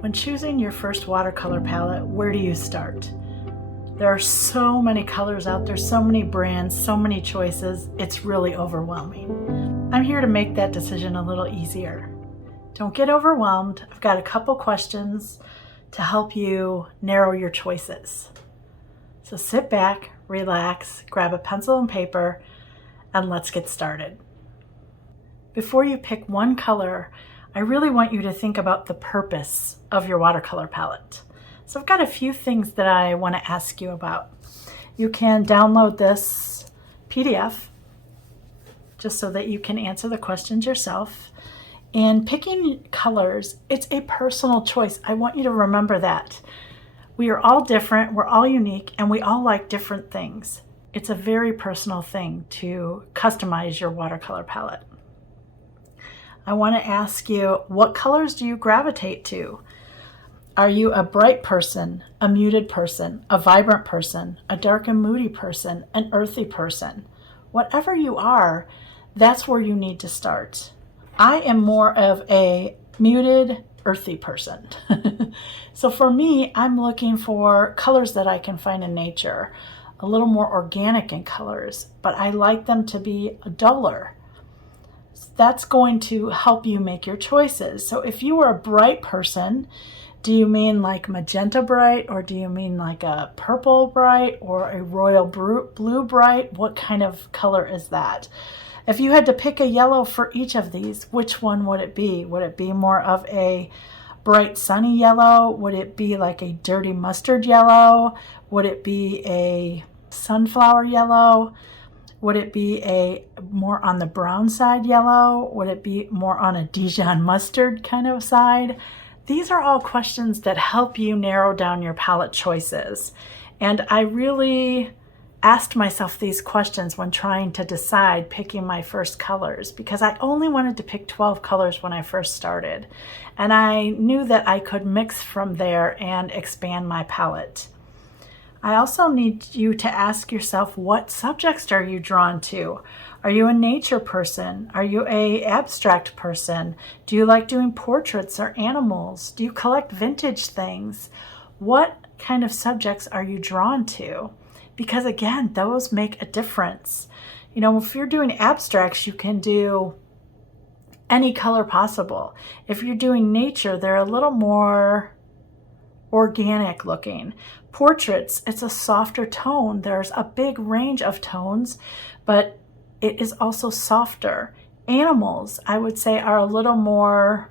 When choosing your first watercolor palette, where do you start? There are so many colors out there, so many brands, so many choices, it's really overwhelming. I'm here to make that decision a little easier. Don't get overwhelmed. I've got a couple questions to help you narrow your choices. So sit back, relax, grab a pencil and paper, and let's get started. Before you pick one color, I really want you to think about the purpose of your watercolor palette. So I've got a few things that I want to ask you about. You can download this PDF just so that you can answer the questions yourself. And picking colors, it's a personal choice. I want you to remember that. We are all different, we're all unique, and we all like different things. It's a very personal thing to customize your watercolor palette. I want to ask you, what colors do you gravitate to? Are you a bright person, a muted person, a vibrant person, a dark and moody person, an earthy person? Whatever you are, that's where you need to start. I am more of a muted, earthy person. So for me, I'm looking for colors that I can find in nature, a little more organic in colors, but I like them to be duller. That's going to help you make your choices. So if you are a bright person, do you mean like magenta bright, or do you mean like a purple bright or a royal blue bright? What kind of color is that? If you had to pick a yellow for each of these, which one would it be? Would it be more of a bright sunny yellow? Would it be like a dirty mustard yellow? Would it be a sunflower yellow? Would it be a more on the brown side yellow? Would it be more on a Dijon mustard kind of side? These are all questions that help you narrow down your palette choices. And I really asked myself these questions when trying to decide picking my first colors, because I only wanted to pick 12 colors when I first started. And I knew that I could mix from there and expand my palette. I also need you to ask yourself, what subjects are you drawn to? Are you a nature person? Are you an abstract person? Do you like doing portraits or animals? Do you collect vintage things? What kind of subjects are you drawn to? Because again, those make a difference. You know, if you're doing abstracts, you can do any color possible. If you're doing nature, they're a little more organic looking. Portraits, it's a softer tone. There's a big range of tones, but it is also softer. Animals, I would say, are a little more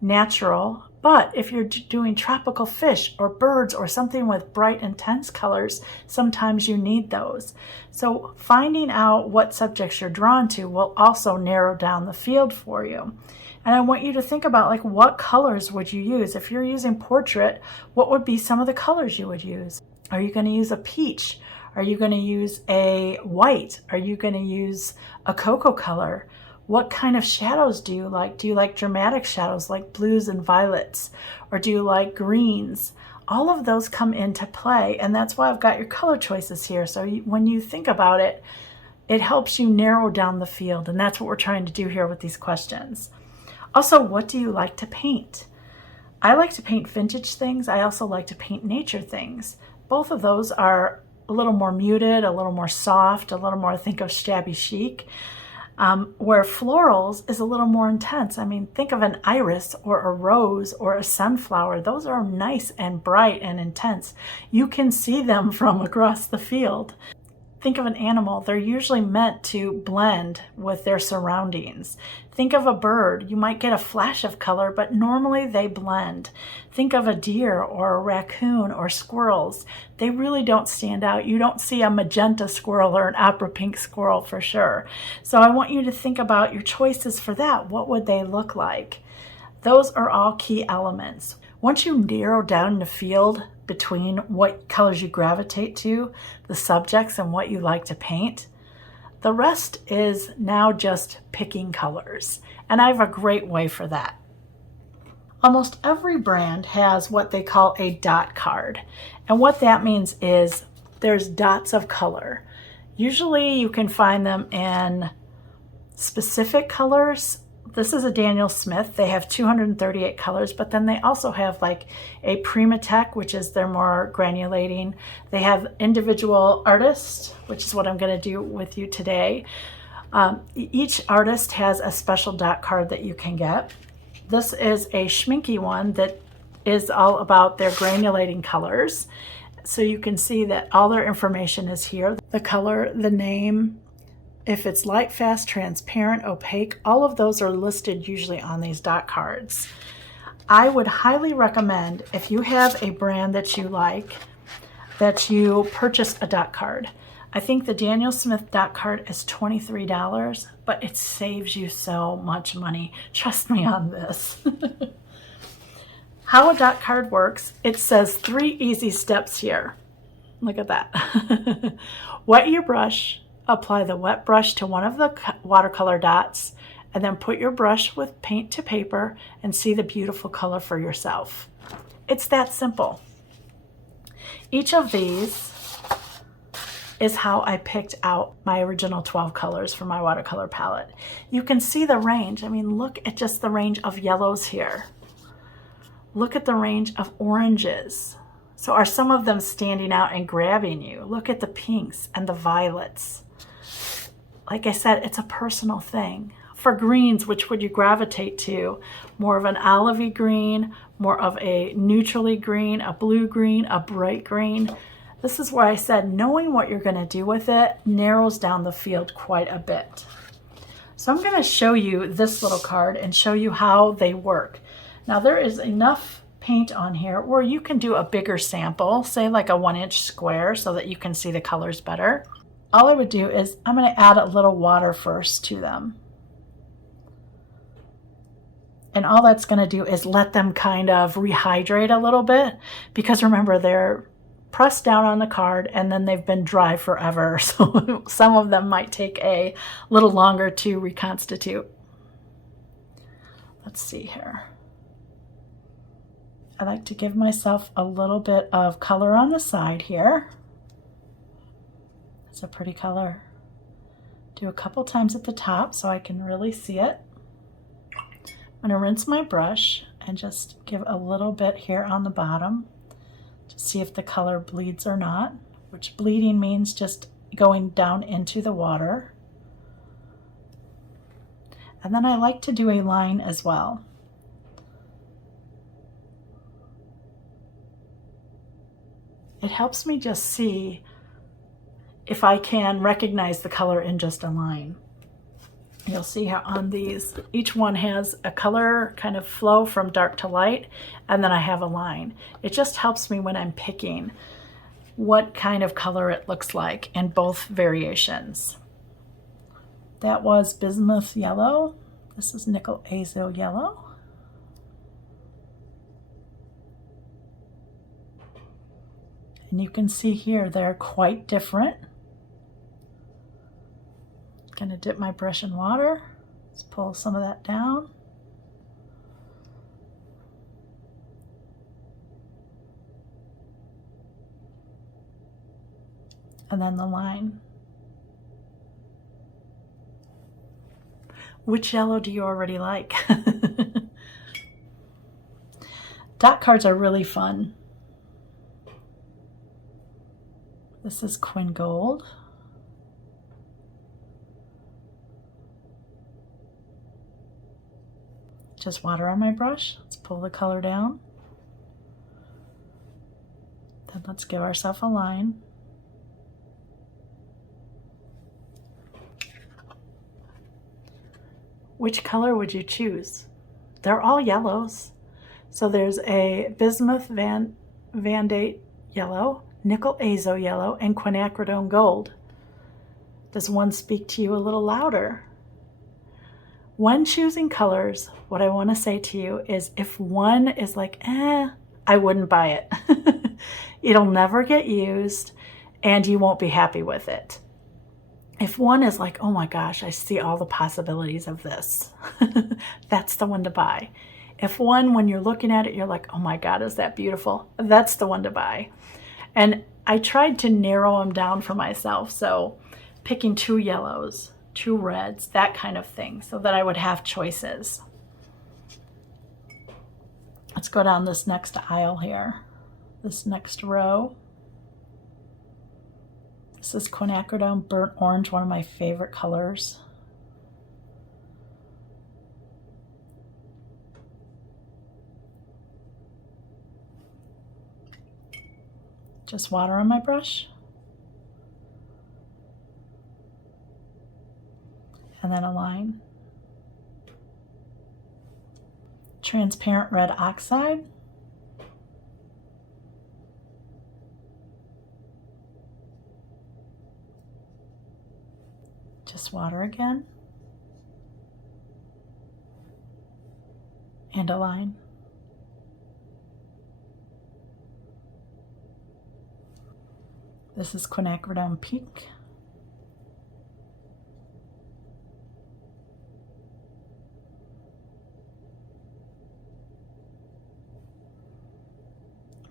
natural, but if you're doing tropical fish or birds or something with bright, intense colors, sometimes you need those. So finding out what subjects you're drawn to will also narrow down the field for you. And I want you to think about, like, what colors would you use? If you're using portrait, what would be some of the colors you would use? Are you going to use a peach? Are you going to use a white? Are you going to use a cocoa color? What kind of shadows do you like? Do you like dramatic shadows like blues and violets? Or do you like greens? All of those come into play, and that's why I've got your color choices here. So when you think about it, it helps you narrow down the field, and that's what we're trying to do here with these questions. Also, what do you like to paint? I like to paint vintage things. I also like to paint nature things. Both of those are a little more muted, a little more soft, a little more, think of shabby chic. Where florals is a little more intense. I mean, think of an iris or a rose or a sunflower. Those are nice and bright and intense. You can see them from across the field. Think of an animal. They're usually meant to blend with their surroundings. Think of a bird. You might get a flash of color, but normally they blend. Think of a deer or a raccoon or squirrels. They really don't stand out. You don't see a magenta squirrel or an opera pink squirrel for sure. So I want you to think about your choices for that. What would they look like? Those are all key elements. Once you narrow down the field between what colors you gravitate to, the subjects, and what you like to paint, the rest is now just picking colors. And I have a great way for that. Almost every brand has what they call a dot card. And what that means is there's dots of color. Usually you can find them in specific colors. This is a Daniel Smith. They have 238 colors, but then they also have like a Primatech, which is their more granulating. They have individual artists, which is what I'm going to do with you today. Each artist has a special dot card that you can get. This is a Schminky one that is all about their granulating colors. So you can see that all their information is here. The color, the name, if it's light, fast, transparent, opaque, all of those are listed usually on these dot cards. I would highly recommend, if you have a brand that you like, that you purchase a dot card. I think the Daniel Smith dot card is $23, but it saves you so much money. Trust me on this. How a dot card works, it says 3 easy steps here. Look at that. Wet your brush, apply the wet brush to one of the watercolor dots, and then put your brush with paint to paper and see the beautiful color for yourself. It's that simple. Each of these is how I picked out my original 12 colors for my watercolor palette. You can see the range. I mean, look at just the range of yellows here. Look at the range of oranges. So are some of them standing out and grabbing you? Look at the pinks and the violets. Like I said, it's a personal thing. For greens, which would you gravitate to? More of an olivey green, more of a neutrally green, a blue green, a bright green. This is where I said knowing what you're going to do with it narrows down the field quite a bit. So I'm going to show you this little card and show you how they work. Now there is enough paint on here where you can do a bigger sample, say like a 1-inch square, so that you can see the colors better. All I would do is I'm going to add a little water first to them. And all that's going to do is let them kind of rehydrate a little bit, because remember, they're pressed down on the card and then they've been dry forever. So some of them might take a little longer to reconstitute. Let's see here. I like to give myself a little bit of color on the side here. It's a pretty color. Do a couple times at the top so I can really see it. I'm going to rinse my brush and just give a little bit here on the bottom to see if the color bleeds or not, which bleeding means just going down into the water. And then I like to do a line as well. It helps me just see if I can recognize the color in just a line. You'll see how on these, each one has a color kind of flow from dark to light, and then I have a line. It just helps me when I'm picking what kind of color it looks like in both variations. That was bismuth yellow. This is nickel azo yellow. And you can see here they're quite different. Gonna dip my brush in water. Let's pull some of that down. And then the line. Which yellow do you already like? Dot cards are really fun. This is Quin Gold. Just water on my brush. Let's pull the color down. Then let's give ourselves a line. Which color would you choose? They're all yellows. So there's a bismuth vandate yellow, nickel azo yellow, and quinacridone gold. Does one speak to you a little louder? When choosing colors, what I want to say to you is if one is like, I wouldn't buy it. It'll never get used and you won't be happy with it. If one is like, oh my gosh, I see all the possibilities of this, that's the one to buy. If one, when you're looking at it, you're like, oh my God, is that beautiful? That's the one to buy. And I tried to narrow them down for myself. So picking 2 yellows. 2 reds, that kind of thing, so that I would have choices. Let's go down this next aisle here, this next row. This is quinacridone burnt orange, one of my favorite colors. Just water on my brush. And then a line. Transparent red oxide. Just water again. And a line. This is quinacridone pink.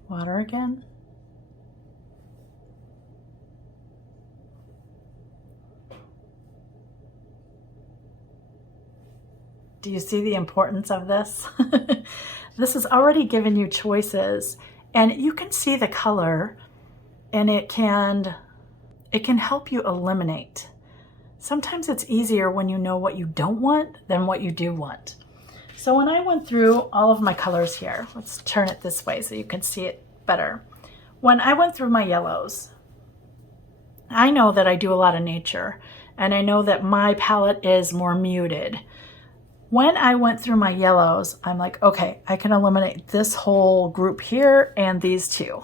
Water again. Do you see the importance of this? This has already given you choices, and you can see the color, and it can help you eliminate. Sometimes it's easier when you know what you don't want than what you do want. So when I went through all of my colors here, let's turn it this way so you can see it better. When I went through my yellows, I know that I do a lot of nature, and I know that my palette is more muted. When I went through my yellows, I'm like, okay, I can eliminate this whole group here and these two.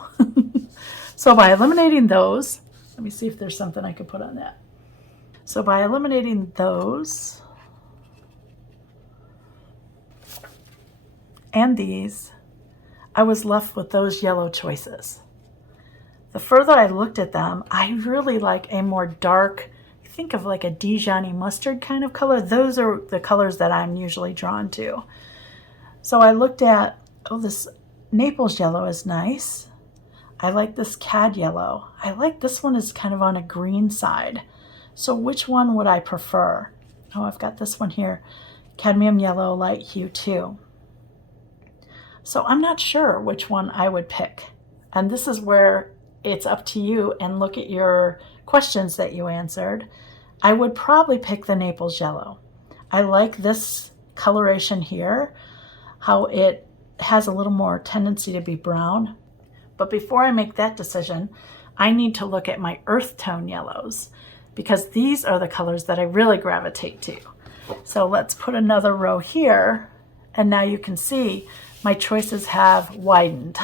So by eliminating those, let me see if there's something I could put on that. So by eliminating those and these, I was left with those yellow choices. The further I looked at them, I really like a more dark, think of like a Dijon-y mustard kind of color. Those are the colors that I'm usually drawn to. So I looked at, oh, this Naples yellow is nice. I like this cad yellow. I like this one is kind of on a green side. So which one would I prefer? Oh, I've got this one here, cadmium yellow, light hue 2. So I'm not sure which one I would pick. And this is where it's up to you, and look at your questions that you answered. I would probably pick the Naples yellow. I like this coloration here, how it has a little more tendency to be brown. But before I make that decision, I need to look at my earth tone yellows, because these are the colors that I really gravitate to. So let's put another row here, and now you can see my choices have widened.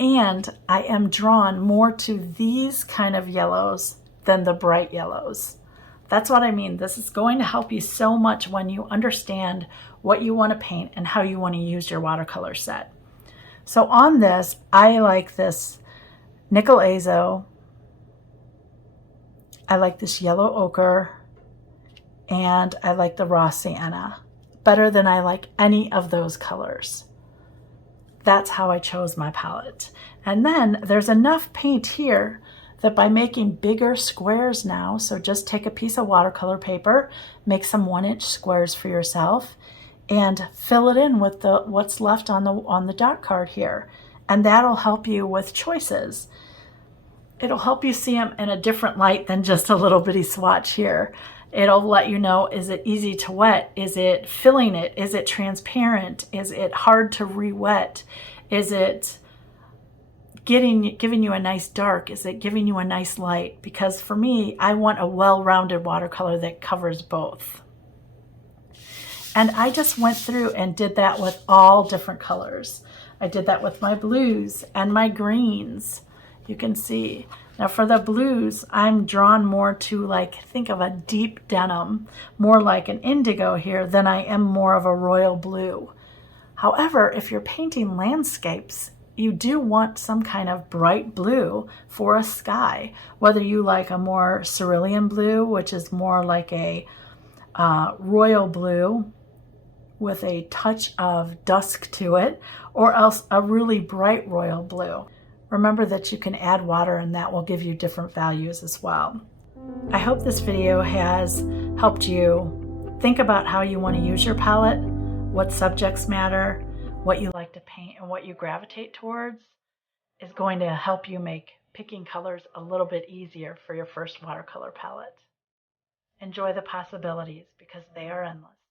And I am drawn more to these kind of yellows than the bright yellows. That's what I mean. This is going to help you so much when you understand what you want to paint and how you want to use your watercolor set. So on this, I like this nickel azo. I like this yellow ochre, and I like the raw sienna better than I like any of those colors. That's how I chose my palette. And then there's enough paint here that by making bigger squares now, so just take a piece of watercolor paper, make some 1-inch squares for yourself, and fill it in with what's left on the dot card here. And that'll help you with choices. It'll help you see them in a different light than just a little bitty swatch here. It'll let you know, is it easy to wet? Is it filling it? Is it transparent? Is it hard to re-wet? Is it giving you a nice dark? Is it giving you a nice light? Because for me, I want a well-rounded watercolor that covers both. And I just went through and did that with all different colors. I did that with my blues and my greens. You can see. Now for the blues, I'm drawn more to, like, think of a deep denim, more like an indigo here than I am more of a royal blue. However, if you're painting landscapes, you do want some kind of bright blue for a sky, whether you like a more cerulean blue, which is more like a royal blue with a touch of dusk to it, or else a really bright royal blue. Remember that you can add water and that will give you different values as well. I hope this video has helped you think about how you want to use your palette, what subjects matter, what you like to paint, and what you gravitate towards is going to help you make picking colors a little bit easier for your first watercolor palette. Enjoy the possibilities because they are endless.